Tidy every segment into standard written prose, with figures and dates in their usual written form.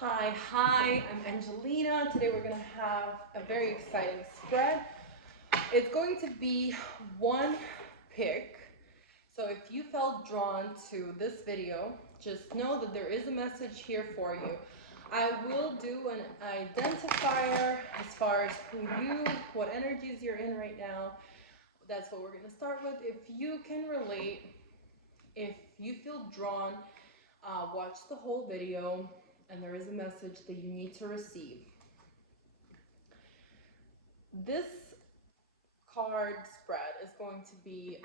Hi, I'm Angelina. Today we're going to have a very exciting spread. It's going to be one pick. So if you felt drawn to this video, just know that there is a message here for you. I will do an identifier as far as who you, what energies you're in right now. That's what we're going to start with. If you can relate, if you feel drawn, watch the whole video, and there is a message that you need to receive. This card spread is going to be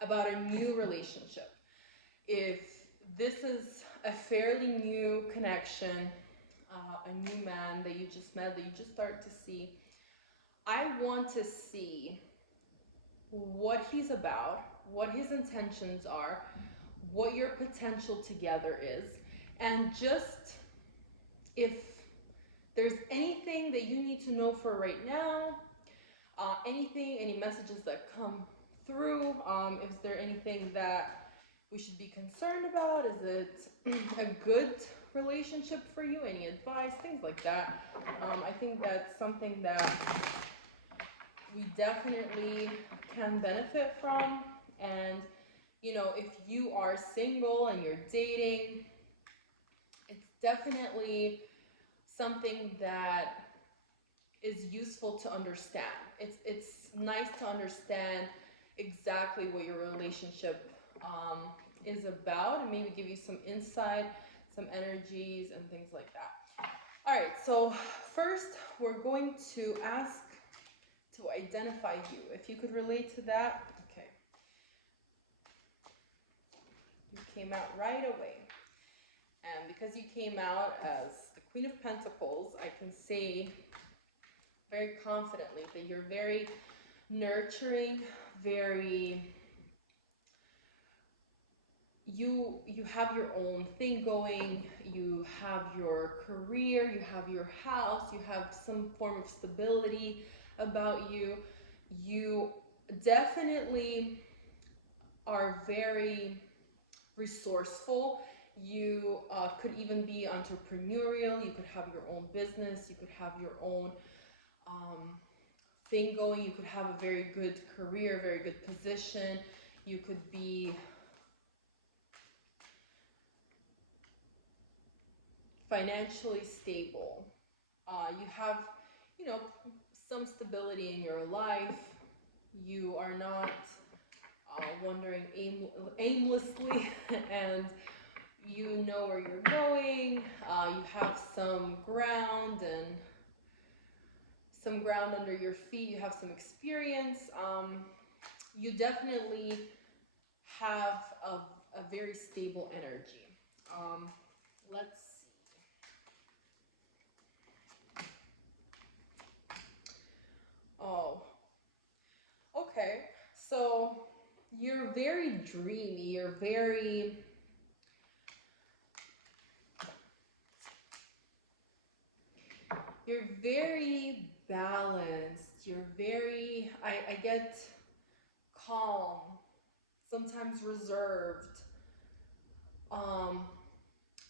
about a new relationship. If this is a fairly new connection, a new man that you just met, that you just start to see, I want to see what he's about, what his intentions are, what your potential together is, and just if there's anything that you need to know for right now, any messages that come through, is there anything that we should be concerned about? Is it a good relationship for you? Any advice? Things like that. I think that's something that we definitely can benefit from. And if you are single and you're dating, it's definitely something that is useful to understand. It's nice to understand exactly what your relationship is about, and maybe give you some insight, some energies, and things like that. All right, so first we're going to ask to identify you. If you could relate to that, okay. You came out right away. And because you came out as the Queen of Pentacles, I can say very confidently that you're very nurturing, very, you have your own thing going, you have your career, you have your house, you have some form of stability about you. You definitely are very resourceful. You could even be entrepreneurial. You could have your own business. You could have your own thing going. You could have a very good career, very good position. You could be financially stable. You have, some stability in your life. You are not wandering aimlessly, and you know where you're going. You have some ground under your feet. You have some experience. You definitely have a very stable energy. Let's see. Oh, okay. So you're very dreamy. You're very balanced. I get calm, sometimes reserved.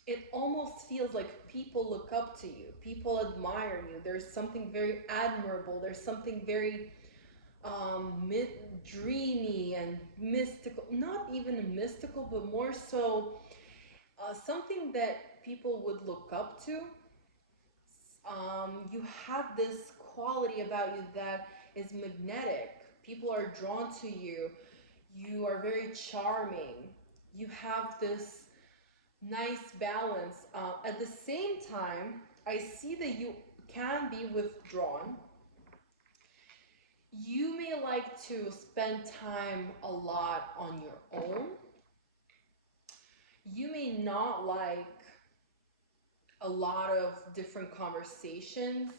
It almost feels like people look up to you, people admire you. There's something very admirable. There's something very dreamy and mystical. Not even mystical, but more so something that people would look up to. You have this quality about you that is magnetic. People are drawn to you. You are very charming. You have this nice balance. At the same time, I see that you can be withdrawn. You may like to spend time a lot on your own. You may not like a lot of different conversations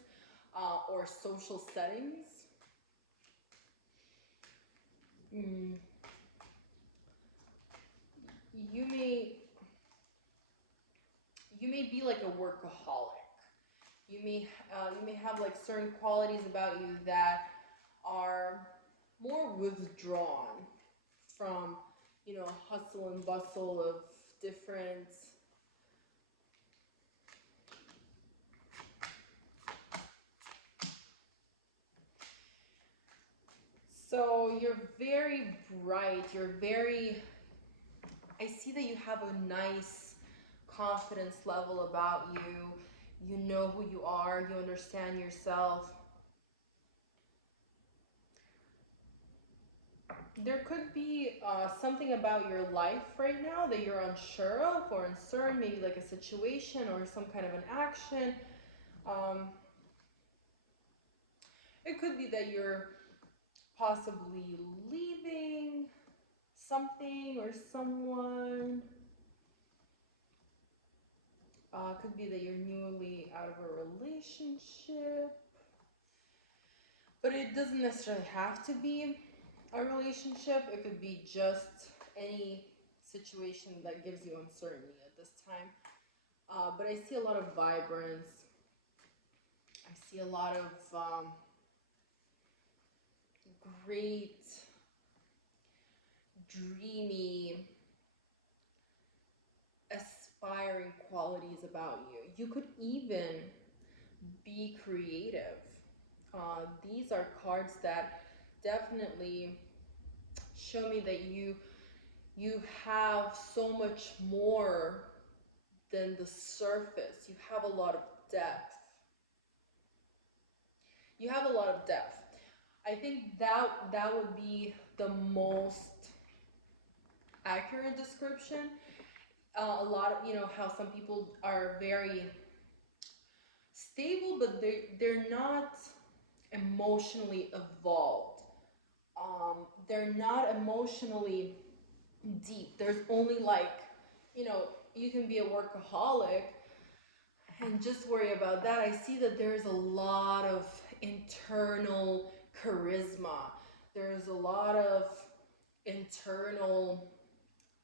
or social settings. You may be like a workaholic. You may have like certain qualities about you that are more withdrawn from hustle and bustle of different so you're very bright, I see that you have a nice confidence level about you. You know who you are, you understand yourself. There could be something about your life right now that you're unsure of or uncertain, maybe like a situation or some kind of an action. Um, it could be that you're possibly leaving something or someone. Could be that you're newly out of a relationship. But it doesn't necessarily have to be a relationship. It could be just any situation that gives you uncertainty at this time. But I see a lot of vibrance. I see a lot of great, dreamy, aspiring qualities about you. You could even be creative. These are cards that definitely show me that you have so much more than the surface. You have a lot of depth. You have a lot of depth. I think that would be the most accurate description. A lot of, how some people are very stable, but they're not emotionally evolved. They're not emotionally deep. There's only you can be a workaholic and just worry about that. I see that there's a lot of internal charisma. There's a lot of internal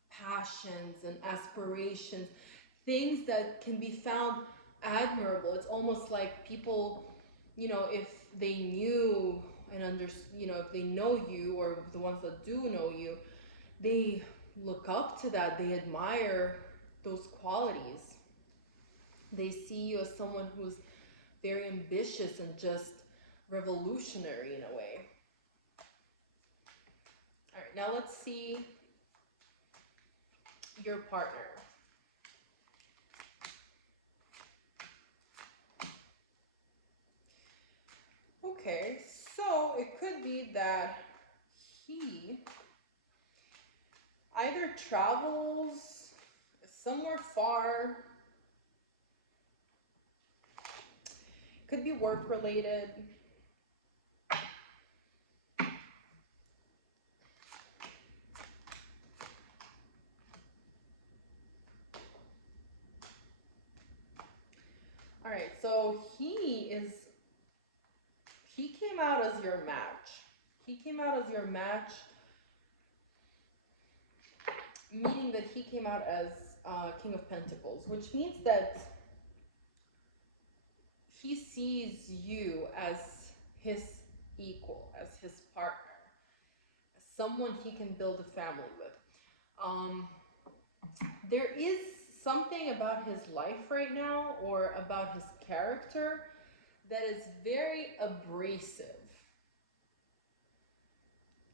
passions and aspirations, things that can be found admirable. It's almost like people, if they knew and if they know you, or the ones that do know you, they look up to that, they admire those qualities. They see you as someone who's very ambitious and just revolutionary in a way. All right, now let's see your partner. Okay, so it could be that he either travels somewhere far, could be work related. All right, so he came out as your match. He came out as your match, meaning that he came out as King of Pentacles, which means that he sees you as his equal, as his partner, as someone he can build a family with. There is something about his life right now, or about his character, that is very abrasive.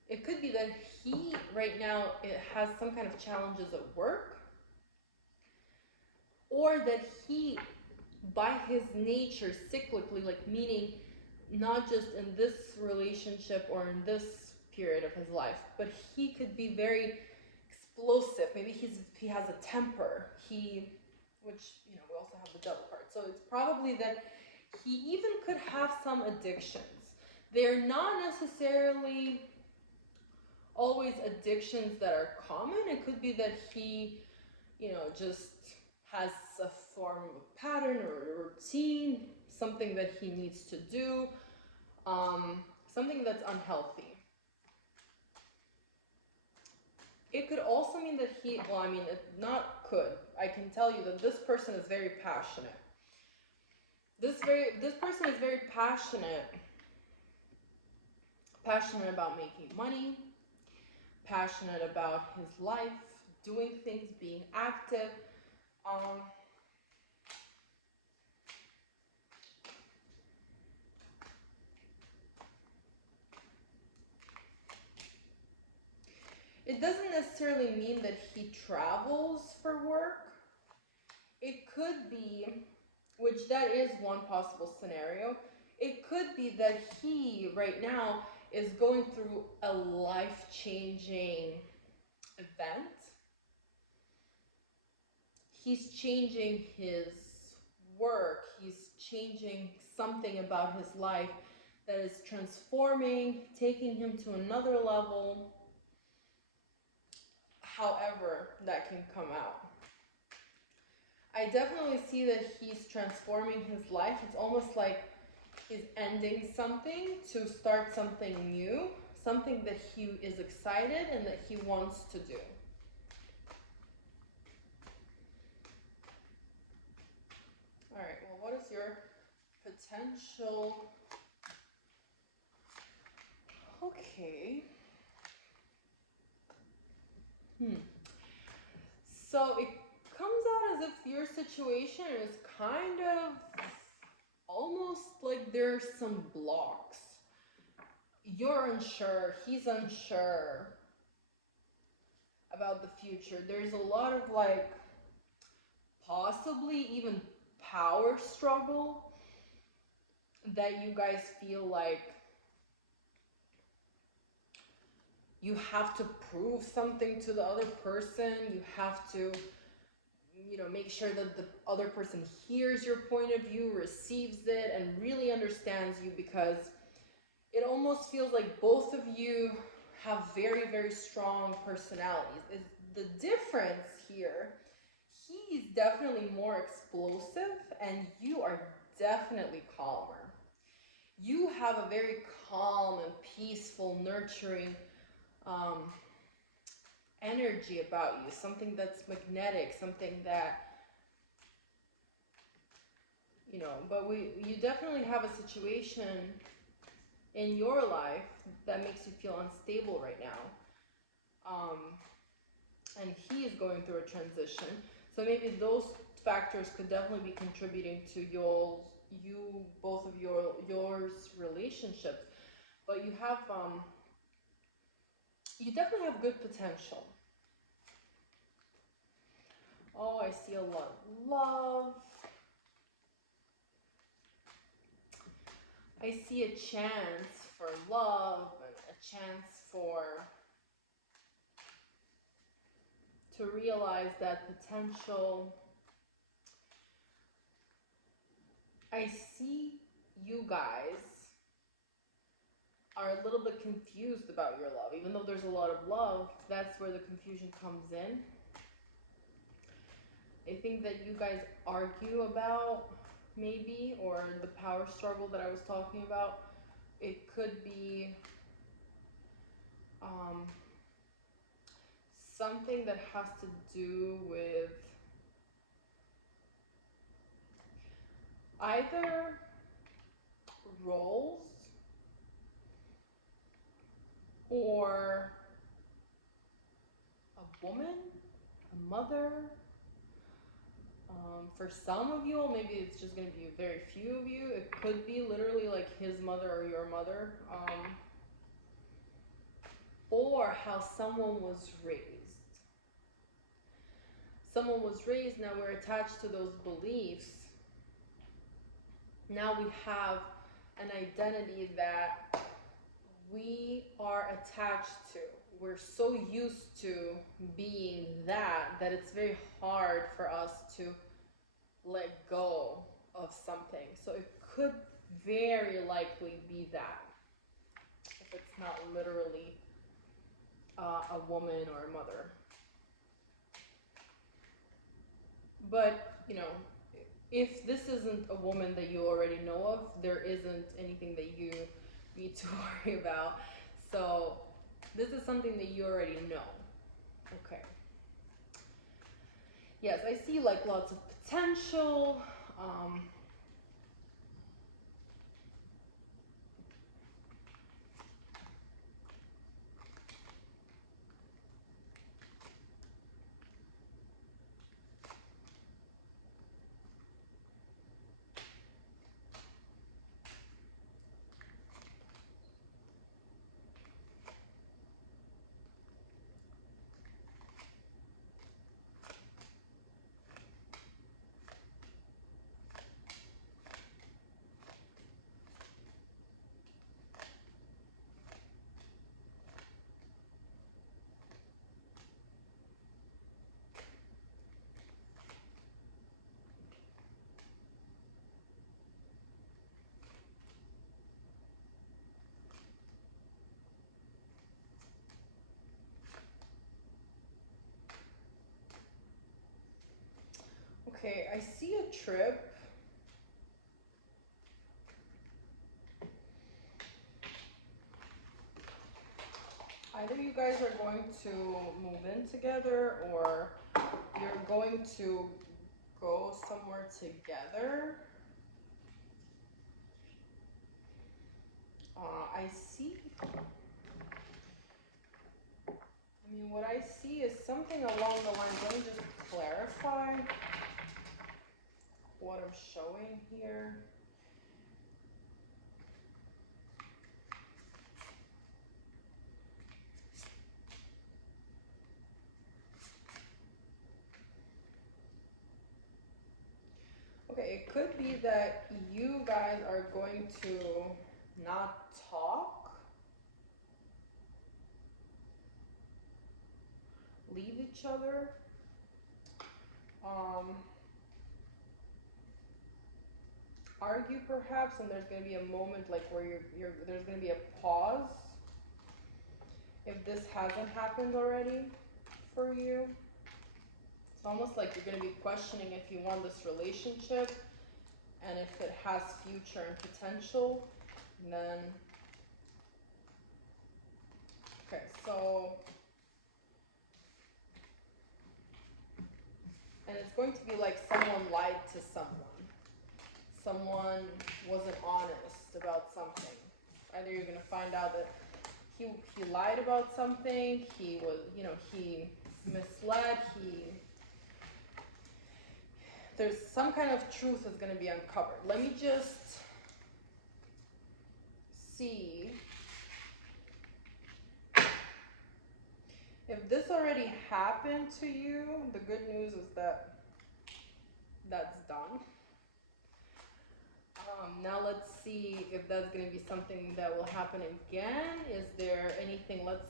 It could be that he, right now, has some kind of challenges at work, or that he, by his nature, cyclically, like meaning not just in this relationship or in this period of his life, but he could be very explosive. Maybe he has a temper. Which we also have the Devil card. So it's probably that he even could have some addictions. They're not necessarily always addictions that are common. It could be that he, just has a form of pattern or a routine, something that he needs to do, something that's unhealthy. It could also mean that I can tell you that this person is very passionate. This person is very passionate about making money, passionate about his life, doing things, being active. It doesn't necessarily mean that he travels for work. It could be, which that is one possible scenario. It could be that he right now is going through a life-changing event. He's changing his work. He's changing something about his life that is transforming, taking him to another level. However that can come out. I definitely see that he's transforming his life. It's almost like he's ending something to start something new, something that he is excited and that he wants to do. All right, well, what is your potential? Okay. So it comes out as if your situation is kind of almost like there's some blocks. You're unsure, he's unsure about the future. There's a lot of like possibly even power struggle that you guys feel like you have to prove something to the other person. You have to, make sure that the other person hears your point of view, receives it, and really understands you, because it almost feels like both of you have very, very strong personalities. The difference here, he's definitely more explosive and you are definitely calmer. You have a very calm and peaceful, nurturing energy about you, something that's magnetic, something that, but you definitely have a situation in your life that makes you feel unstable right now. And he is going through a transition. So maybe those factors could definitely be contributing to both of yours relationships. But you have, you definitely have good potential. Oh, I see a lot of love. I see a chance for love and a chance to realize that potential. I see you guys are a little bit confused about your love. Even though there's a lot of love, that's where the confusion comes in. I think that you guys argue about, maybe, or the power struggle that I was talking about. It could be something that has to do with either roles or a woman, a mother. For some of you, maybe it's just going to be very few of you. It could be literally like his mother or your mother. Or how someone was raised. Someone was raised, now we're attached to those beliefs. Now we have an identity that we are attached to. We're so used to being that it's very hard for us to let go of something. So it could very likely be that, if it's not literally a woman or a mother. But, if this isn't a woman that you already know of, there isn't anything that you need to worry about. So this is something that you already know. Okay. Yes, I see like lots of potential. Okay, I see a trip. Either you guys are going to move in together, or you're going to go somewhere together. I see, what I see is something along the lines. Let me just clarify what I'm showing here. Okay, it could be that you guys are going to not talk, leave each other, argue perhaps, and there's going to be a moment like where there's going to be a pause. If this hasn't happened already for you, it's almost like you're going to be questioning if you want this relationship and if it has future and potential. And then, okay, so, and it's going to be like someone lied to someone. Someone wasn't honest about something. Either you're going to find out that he lied about something, he was, he misled, there's some kind of truth that's going to be uncovered. Let me just see if this already happened to you. The good news is that that's done. Now let's see if that's going to be something that will happen again. Is there anything? Let's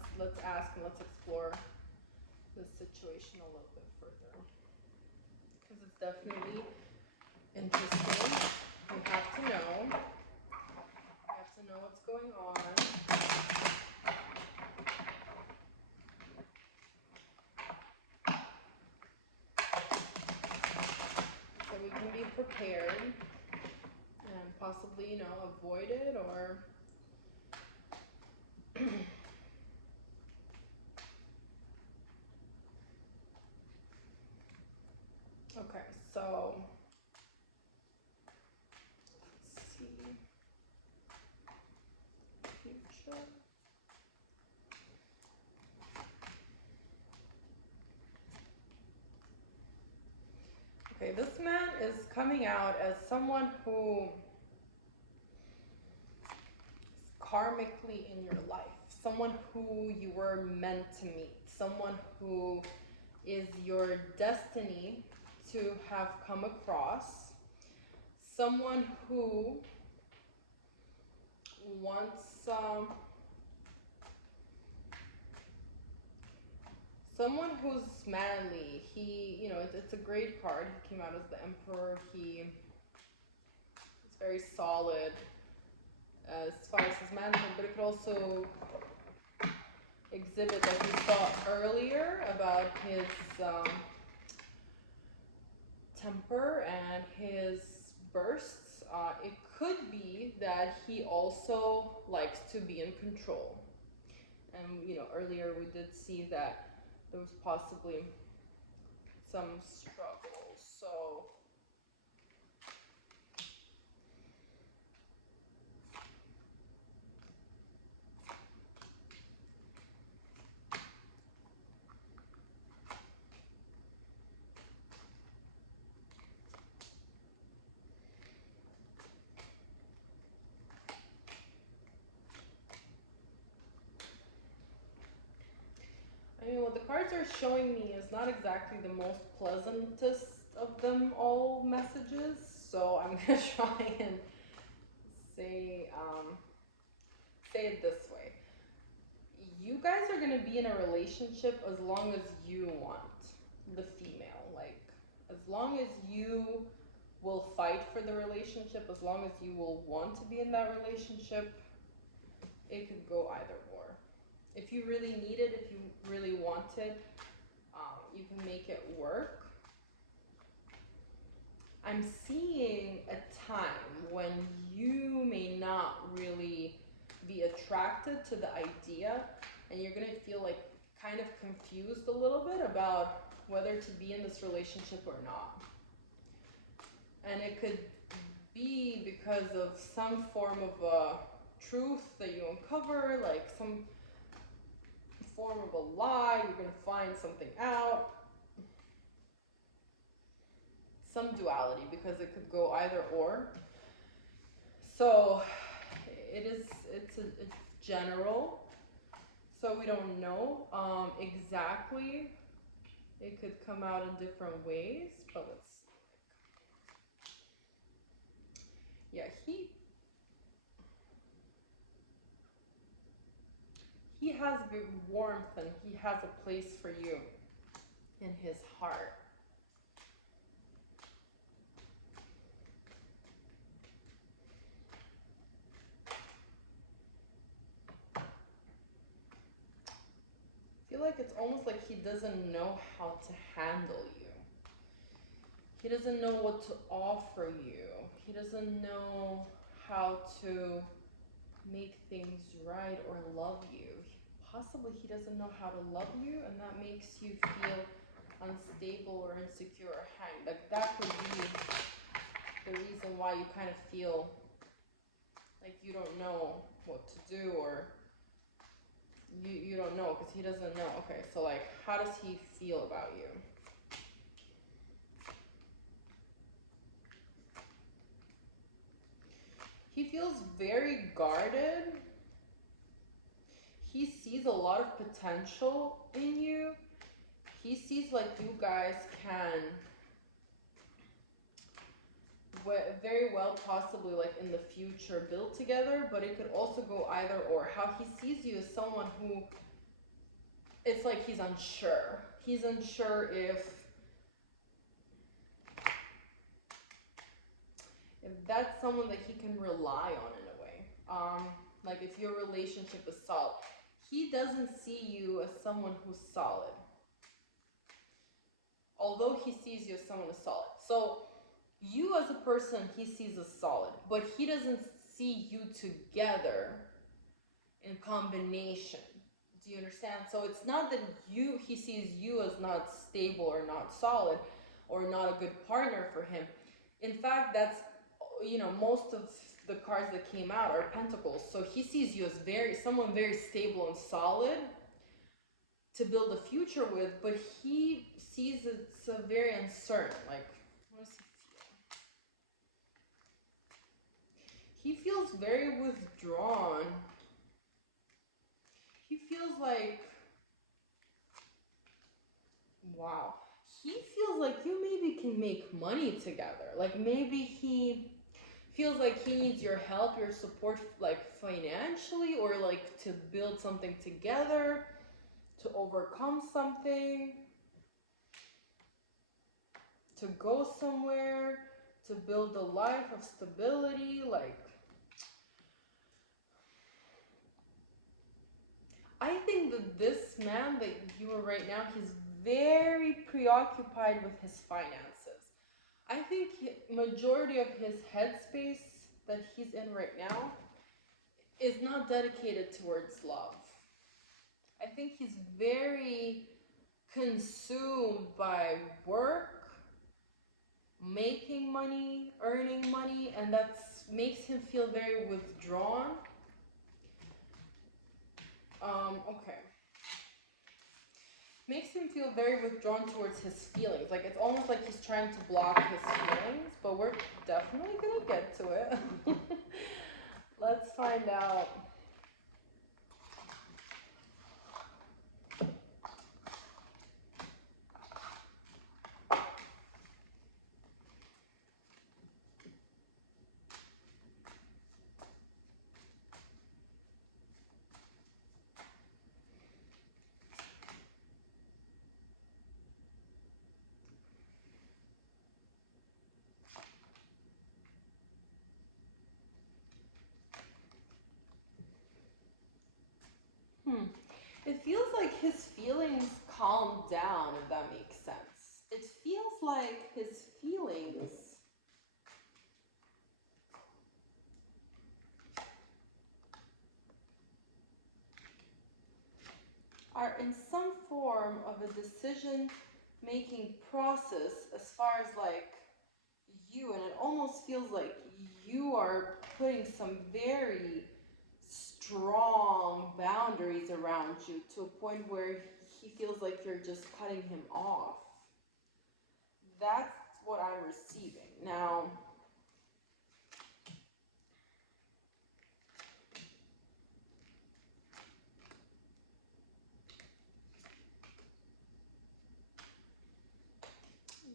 ask and let's explore this situation a little bit further, because it's definitely interesting. We have to know. We have to know what's going on. So we can be prepared and possibly, avoid it, or okay, so let's see. Future. Okay, this man is coming out as someone who is karmically in your life, someone who you were meant to meet, someone who is your destiny to have come across, someone who wants someone who's manly. It's a great card. He came out as the Emperor. He's very solid as far as his manhood, but it could also exhibit, like we saw earlier, about his temper and his bursts. It could be that he also likes to be in control. And earlier we did see that there was possibly some struggle. So what the cards are showing me is not exactly the most pleasantest of them all messages. So I'm gonna try and say it this way. You guys are gonna be in a relationship as long as you want, the female. Like, as long as you will fight for the relationship, as long as you will want to be in that relationship, it could go either or. If you really need it, if you really want it, you can make it work. I'm seeing a time when you may not really be attracted to the idea, and you're gonna feel like kind of confused a little bit about whether to be in this relationship or not. And it could be because of some form of a truth that you uncover, like some form of a lie, you're gonna find something out. Some duality, because it could go either or. So it's general, so we don't know exactly. It could come out in different ways, but let's see. Yeah, he has warmth, and he has a place for you in his heart. I feel like it's almost like he doesn't know how to handle you. He doesn't know what to offer you. He doesn't know how to make things right or love you. Possibly he doesn't know how to love you, and that makes you feel unstable or insecure or hanged. Like that could be the reason why you kind of feel like you don't know what to do, or you don't know because he doesn't know. Okay, so like, how does he feel about you? He feels very guarded. He sees a lot of potential in you. He sees like you guys can very well possibly like in the future build together, but it could also go either or. How he sees you as someone who, it's like he's unsure. He's unsure if that's someone that he can rely on in a way. Like if your relationship is solid. He doesn't see you as someone who's solid. Although he sees you as someone who's solid. So you as a person, he sees as solid, but he doesn't see you together in combination. Do you understand? So it's not that he sees you as not stable or not solid or not a good partner for him. In fact, that's, most of the cards that came out are pentacles. So he sees you as someone very stable and solid to build a future with, but he sees it's a very uncertain. Like, what does he feel? He feels very withdrawn. He feels like, wow. He feels like you maybe can make money together. Like maybe he feels like he needs your help, your support, like financially, or like to build something together, to overcome something, to go somewhere, to build a life of stability. Like, I think that this man that you are right now, he's very preoccupied with his finances. I think majority of his headspace that he's in right now is not dedicated towards love. I think he's very consumed by work, making money, earning money, and that makes him feel very withdrawn. Okay. Makes him feel very withdrawn towards his feelings. Like it's almost like he's trying to block his feelings, but we're definitely gonna get to it. Let's find out. It feels like his feelings calmed down, if that makes sense. It feels like his feelings a decision making process as far as like you, and it almost feels like you are putting some very strong boundaries around you to a point where he feels like you're just cutting him off. That's what I'm receiving. Now,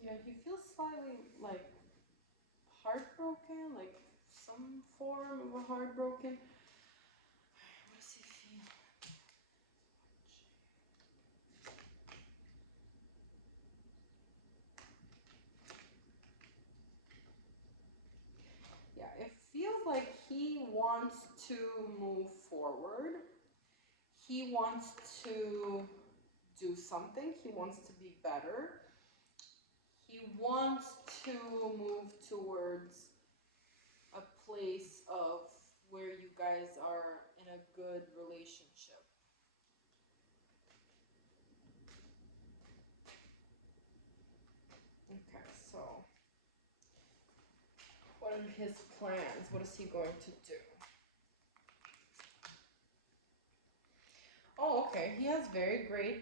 yeah, he feels slightly like heartbroken, like some form of a heartbroken. What does he feel? Yeah, it feels like he wants to move forward. He wants to do something. He wants to be better. He wants to move towards a place of where you guys are in a good relationship. Okay, so what are his plans? What is he going to do? Oh, okay, he has very great.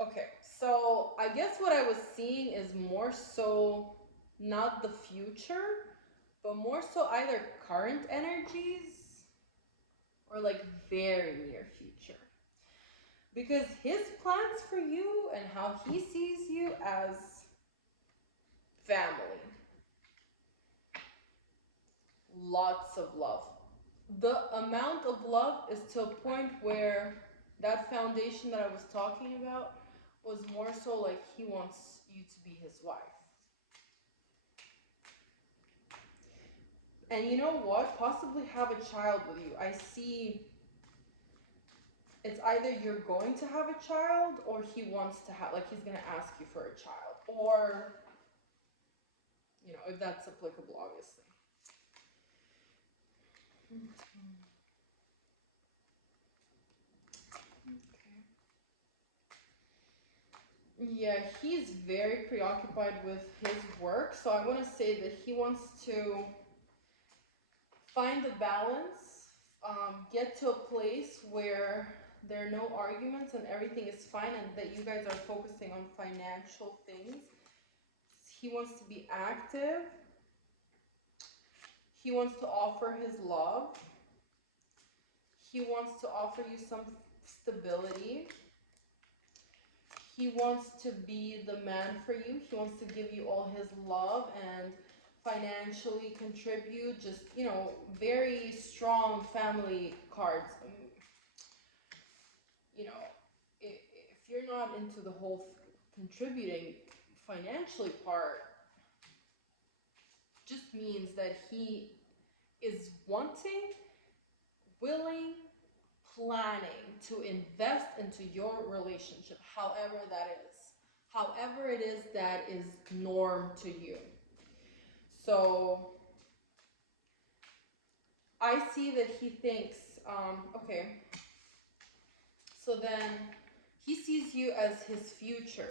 Okay, so I guess what I was seeing is more so not the future, but more so either current energies or like very near future. Because his plans for you and how he sees you as family. Lots of love. The amount of love is to a point where that foundation that I was talking about was more so like he wants you to be his wife. And you know what? Possibly have a child with you. I see it's either you're going to have a child or he wants to have, like he's going to ask you for a child. Or, you know, if that's applicable, obviously. Yeah, he's very preoccupied with his work, so I want to say that he wants to find a balance, get to a place where there are no arguments and everything is fine, and that you guys are focusing on financial things. He wants to be active. He wants to offer his love. He wants to offer you some stability. He wants to be the man for you. He wants to give you all his love and financially contribute. Just, you know, very strong family cards. You know, if you're not into the whole contributing financially part, just means that he is wanting, willing, planning to invest into your relationship, however that is. However it is that is norm to you. So I see that he thinks, okay, so then he sees you as his future.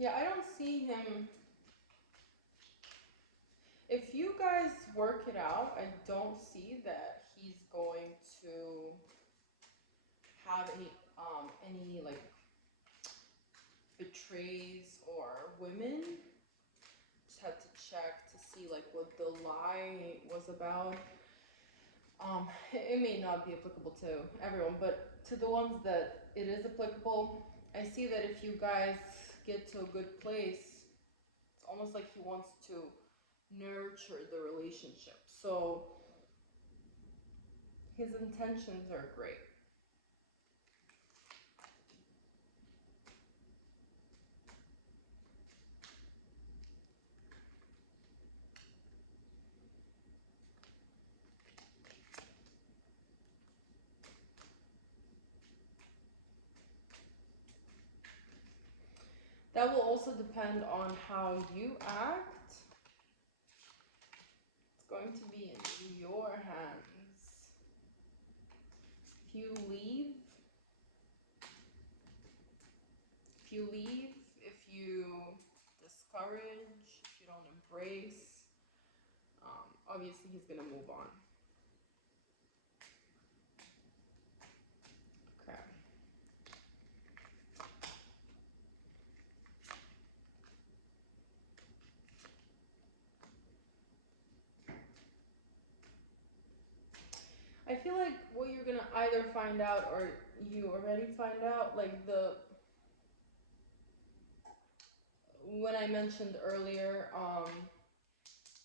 Yeah, I don't see him. If you guys work it out, I don't see that he's going to have any like betrays or women. Just had to check to see like what the lie was about. It may not be applicable to everyone, but to the ones that it is applicable, I see that if you guys get to a good place, it's almost like he wants to nurture the relationship. So his intentions are great. That will also depend on how you act. It's going to be in your hands. If you leave, if you discourage, if you don't embrace, obviously he's gonna move on. Okay. I feel like what you're gonna either find out or you already find out, like when I mentioned earlier,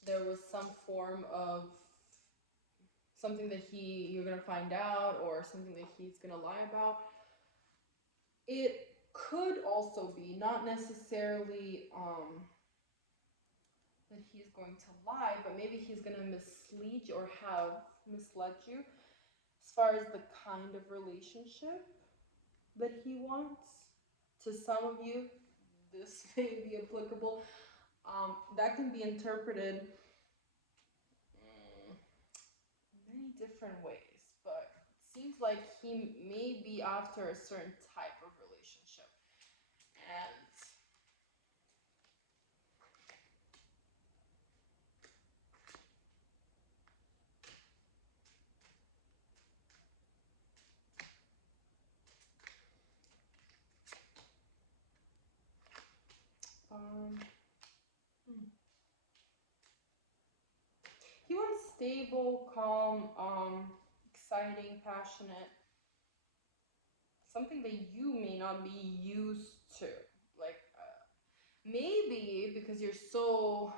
there was some form of something that you're gonna find out or something that he's gonna lie about. It could also be not necessarily that he's going to lie, but maybe he's gonna mislead you or have misled you as far as the kind of relationship that he wants. To some of you, this may be applicable. That can be interpreted many different ways, but it seems like he may be after a certain type of relationship. And he wants stable, calm, exciting, passionate, something that you may not be used to. Like, maybe because you're so,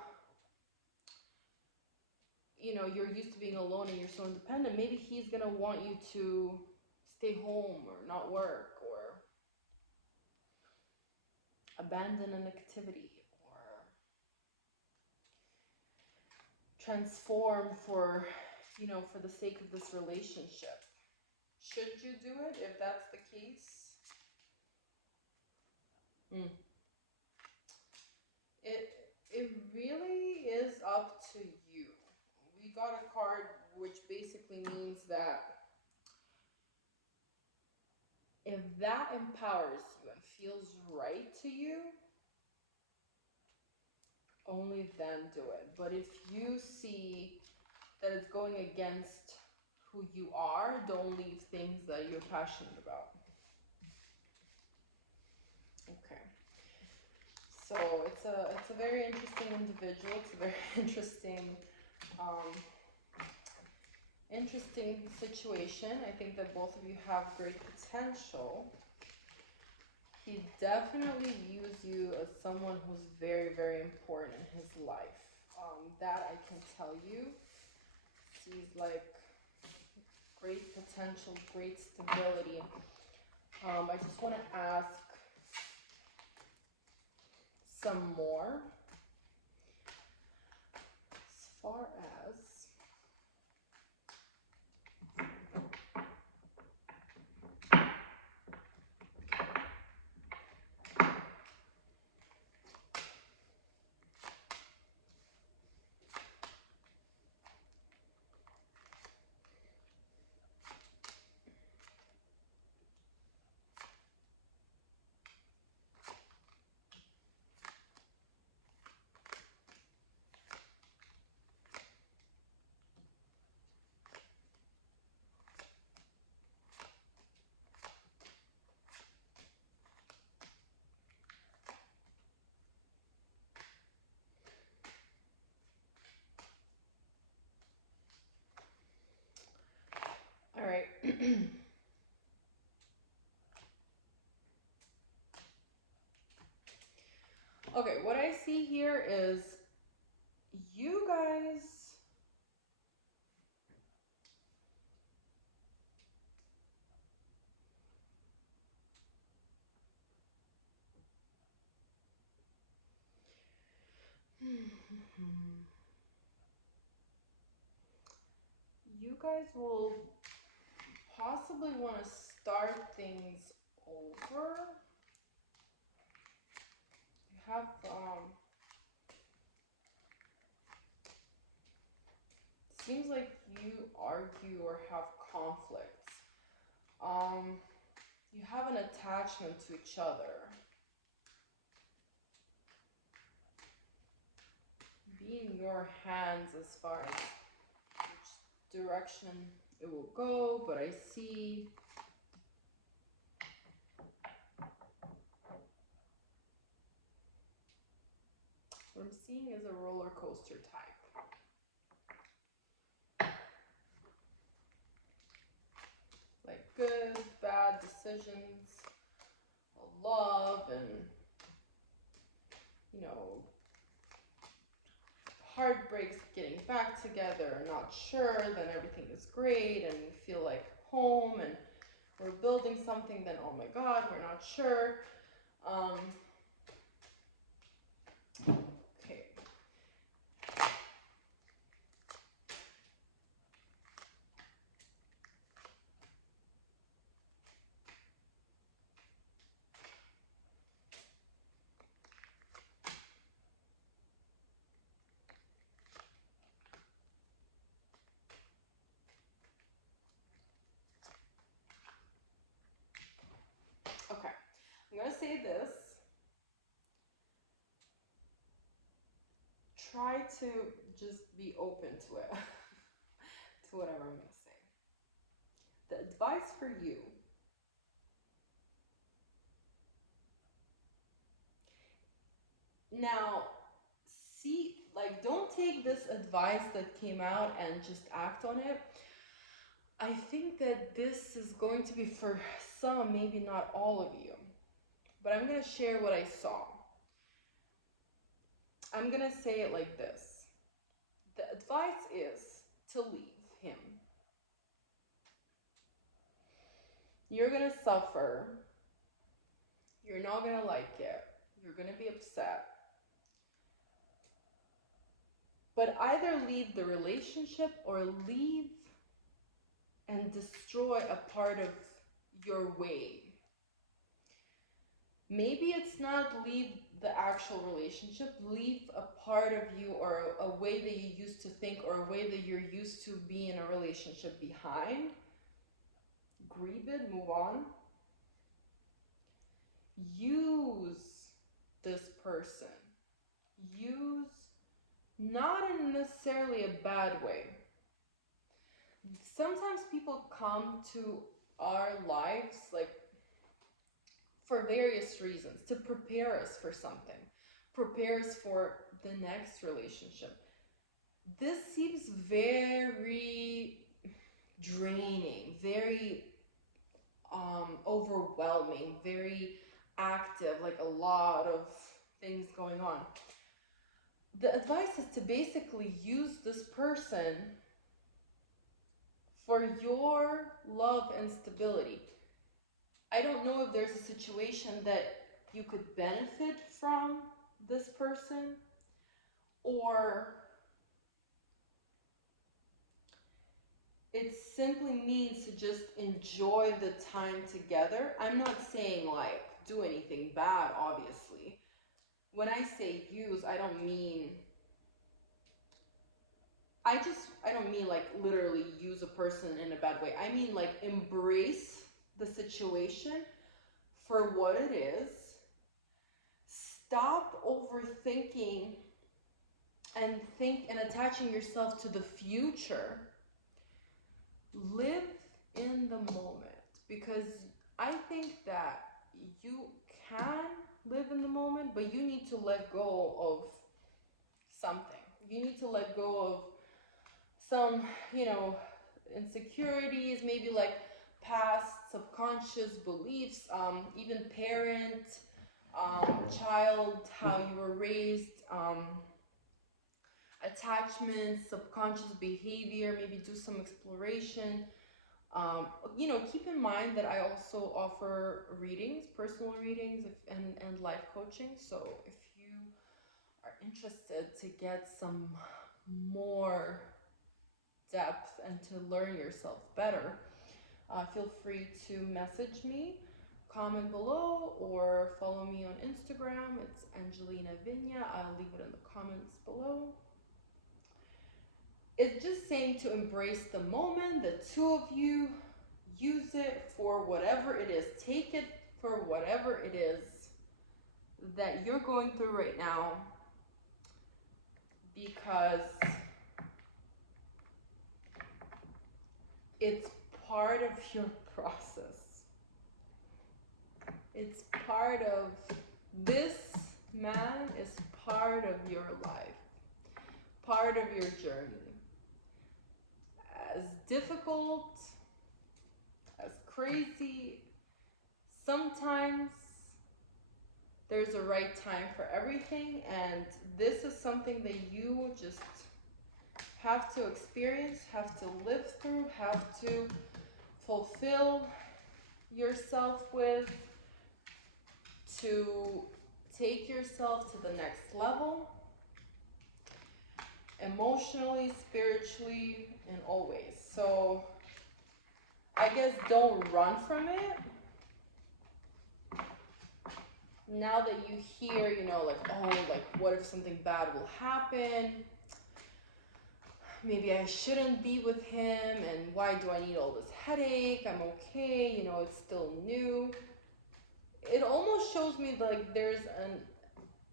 you're used to being alone and you're so independent, maybe he's gonna want you to stay home or not work or abandon an activity or transform for the sake of this relationship. Should you do it if that's the case? It really is up to you. We got a card which basically means that if that empowers you and feels right to you, only then do it. But if you see that it's going against who you are, don't leave things that you're passionate about. Okay. So it's a very interesting individual. It's a very interesting situation. I think that both of you have great potential. He definitely views you as someone who's very, very important in his life. That I can tell you. Sees like great potential, great stability. I just want to ask some more. As far as all right. Okay, what I see here is you guys will possibly want to start things over. have seems like you argue or have conflicts. You have an attachment to each other. Be in your hands as far as which direction it will go, but I see what I'm seeing is a roller coaster type. Like good, bad decisions, love, and heartbreaks, getting back together, not sure, then everything is great, and we feel like home, and we're building something, then oh my god, we're not sure. Okay. Okay, I'm gonna say this. Try to just be open to it, to whatever I'm gonna say. The advice for you now, see, like, don't take this advice that came out and just act on it. I think that this is going to be for some, maybe not all of you, but I'm going to share what I saw. I'm going to say it like this. The advice is to leave him. You're going to suffer. You're not going to like it. You're going to be upset. But either leave the relationship or leave and destroy a part of your way. Maybe it's not leave the actual relationship, leave a part of you or a way that you used to think or a way that you're used to be in a relationship behind. Grieve it, move on. Use this person. Use, not in necessarily a bad way. Sometimes people come to our lives like for various reasons, to prepare us for something, prepare us for the next relationship. This seems very draining, very overwhelming, very active, like a lot of things going on. The advice is to basically use this person for your love and stability. I don't know if there's a situation that you could benefit from this person, or it simply means to just enjoy the time together. I'm not saying like do anything bad, obviously. When I say use, I don't mean like literally use a person in a bad way. I mean like embrace the situation for what it is. Stop overthinking and attaching yourself to the future. Live in the moment, because I think that you can live in the moment, but you need to let go of something. You need to let go of some, insecurities, maybe like past subconscious beliefs, even parent, child, how you were raised, attachments, subconscious behavior, maybe do some exploration. Keep in mind that I also offer readings, personal readings, and life coaching. So if you are interested to get some more depth and to learn yourself better, feel free to message me. comment below or follow me on Instagram. It's Angelina Viña. I'll leave it in the comments below. It's just saying to embrace the moment, the two of you. Use it for whatever it is. Take it for whatever it is that you're going through right now, because it's part of your process. It's part of, this man is part of your life, part of your journey. As difficult, as crazy, sometimes there's a right time for everything, and this is something that you just have to experience, have to live through, have to fulfill yourself with, to take yourself to the next level, emotionally, spiritually, and always. So I guess don't run from it. Now that you hear, you know, like, oh, like, what if something bad will happen? Maybe I shouldn't be with him, and why do I need all this headache? I'm okay, you know, it's still new. It almost shows me like there's an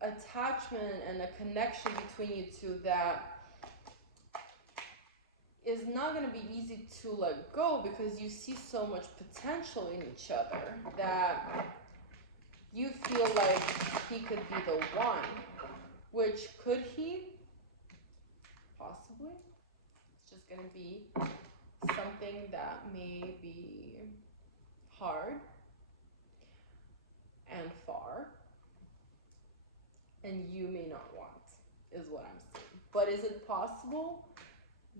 attachment and a connection between you two that is not going to be easy to let go, because you see so much potential in each other that you feel like he could be the one. Which, could he? Possibly. It's just going to be something that may be hard and far, and you may not want, is what I'm saying. But is it possible?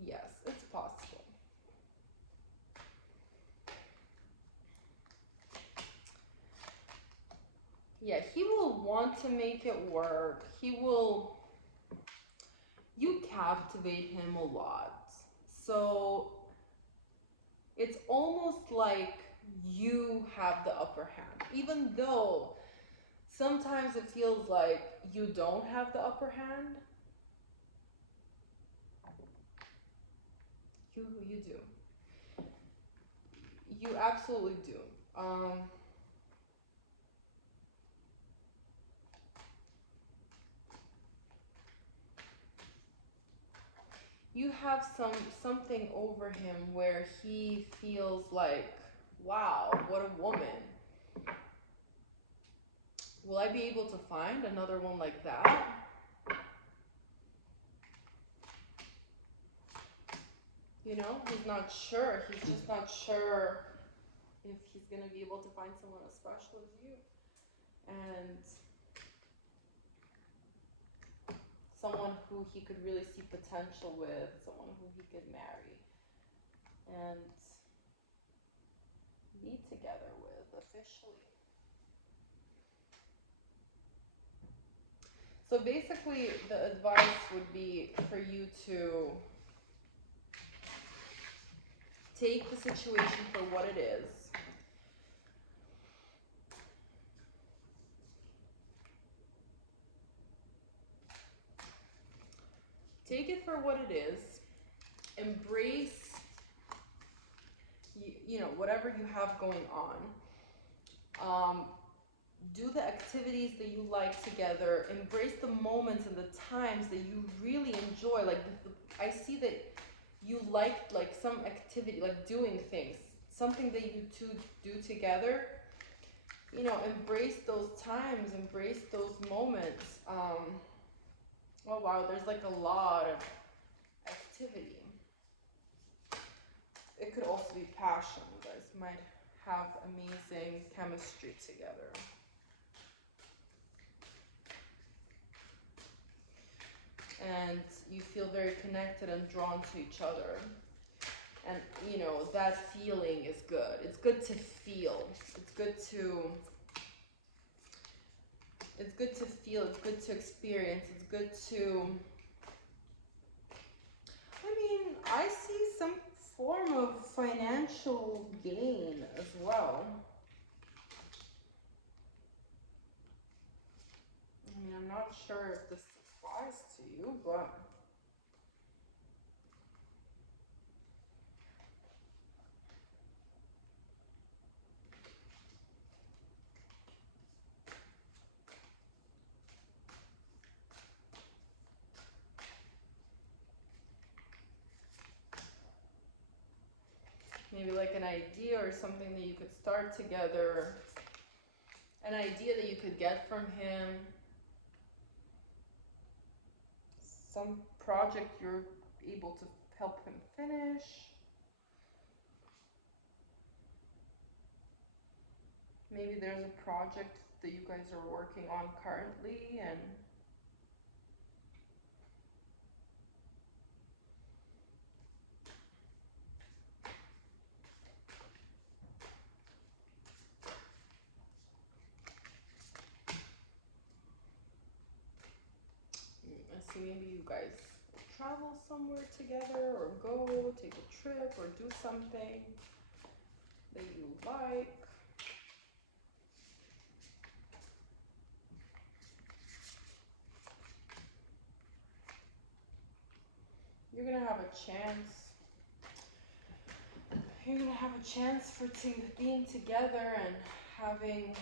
Yes, it's possible. Yeah, he will want to make it work. You captivate him a lot. So it's almost like you have the upper hand, even though sometimes it feels like you don't have the upper hand. You do. You absolutely do. You have something over him where he feels like, wow, what a woman. Will I be able to find another one like that? You know, he's not sure. He's just not sure if he's going to be able to find someone as special as you. And someone who he could really see potential with, someone who he could marry and be together with officially. So basically, the advice would be for you to take the situation for what it is. Take it for what it is. Embrace, you know, whatever you have going on. Do the activities that you like together. Embrace the moments and the times that you really enjoy. Like, I see that you like some activity, like doing things, something that you two do together. You know, embrace those times, embrace those moments. Oh wow, there's like a lot of activity. It could also be passion. You guys might have amazing chemistry together. And you feel very connected and drawn to each other. And, you know, that feeling is good. It's good to feel. It's good to feel. It's good to experience. It's good to, I mean, I see some form of financial gain as well. sure if this applies to you, but maybe like an idea or something that you could start together, an idea that you could get from him, some project you're able to help him finish. Maybe there's a project that you guys are working on currently, and I see maybe you guys travel somewhere together, or go take a trip, or do something that you like. You're gonna have a chance. You're gonna have a chance for being together and having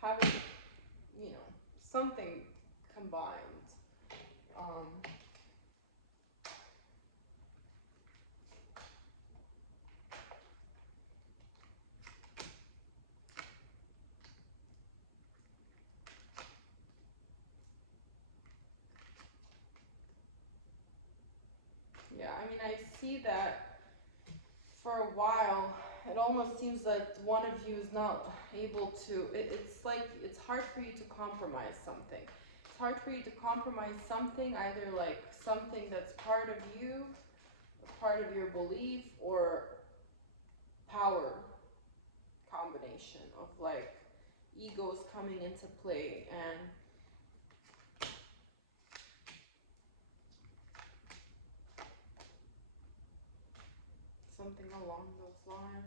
having, you know, something combined. Um, yeah, I mean, I see that for a while, it almost seems like one of you is not able to, it's like, it's hard for you to compromise something. It's hard for you to compromise something, either like something that's part of you, part of your belief, or power combination of like egos coming into play, and something along those lines.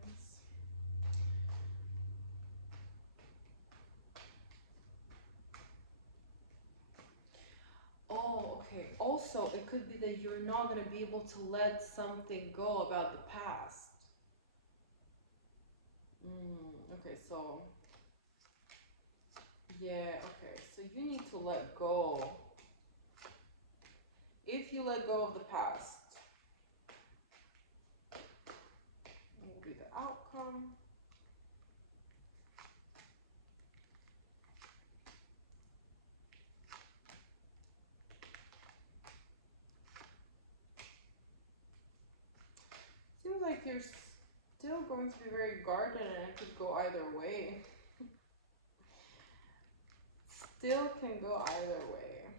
Oh, okay. Also, it could be that you're not going to be able to let something go about the past. Okay, so, yeah, okay. So you need to let go. If you let go of the past, what will be the outcome? Seems like you're still going to be very guarded, and it could go either way. Still can go either way.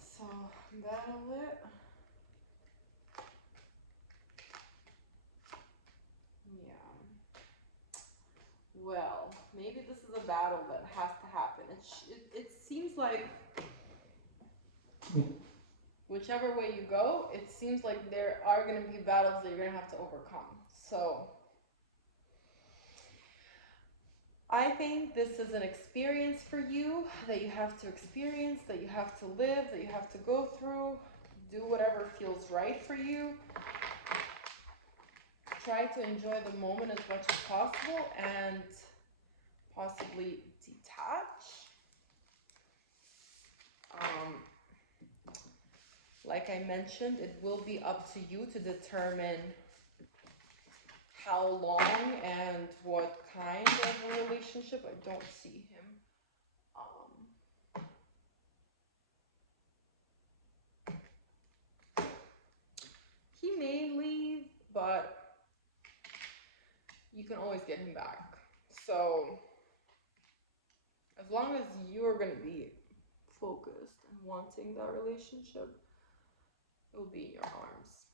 So, battle it. Yeah. Well, maybe this is a battle that has to happen. It seems like whichever way you go, it seems like there are going to be battles that you're going to have to overcome. So I think this is an experience for you that you have to experience, that you have to live, that you have to go through. Do whatever feels right for you. Try to enjoy the moment as much as possible, and possibly detach. Like I mentioned, it will be up to you to determine how long and what kind of a relationship. I don't see him. He may leave, but you can always get him back. So as long as you're going to be focused and wanting that relationship, it will be in your arms.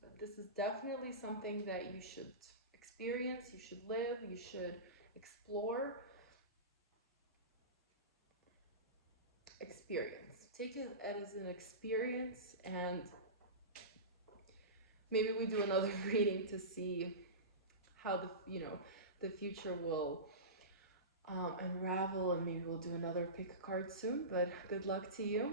But this is definitely something that you should experience, you should live, you should explore. Experience. Take it as an experience, and maybe we do another reading to see how the future will unravel, and maybe we'll do another pick a card soon. But good luck to you.